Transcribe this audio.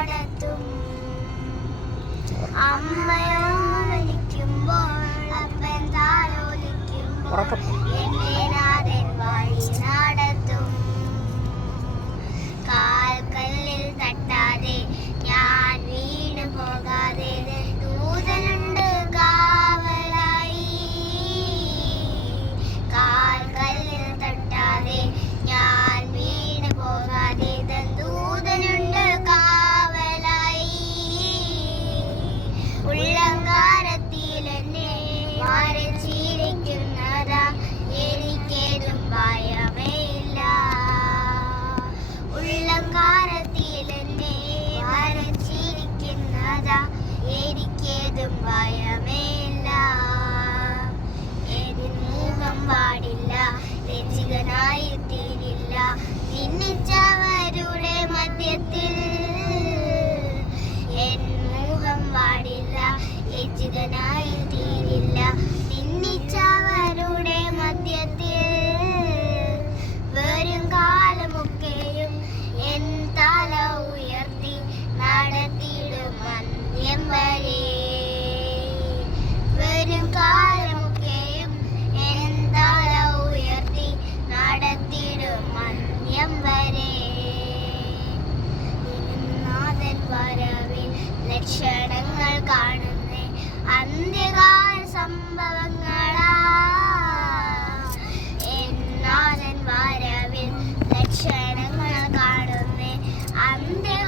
നടത്തും അമ്മയോ വിളിക്കുമ്പോൾ അപ്പൻ താലോലിക്കുമ്പോൾ പാടില്ല രചികനായി തീരില്ല നിന്നെ ചാവാൻ കാണുന്നേ. അന്ത്യകാല സംഭവങ്ങളാ. എന്നാലൻ വരവിൽ ലക്ഷണങ്ങൾ കാണുന്നേ. അന്ത്യ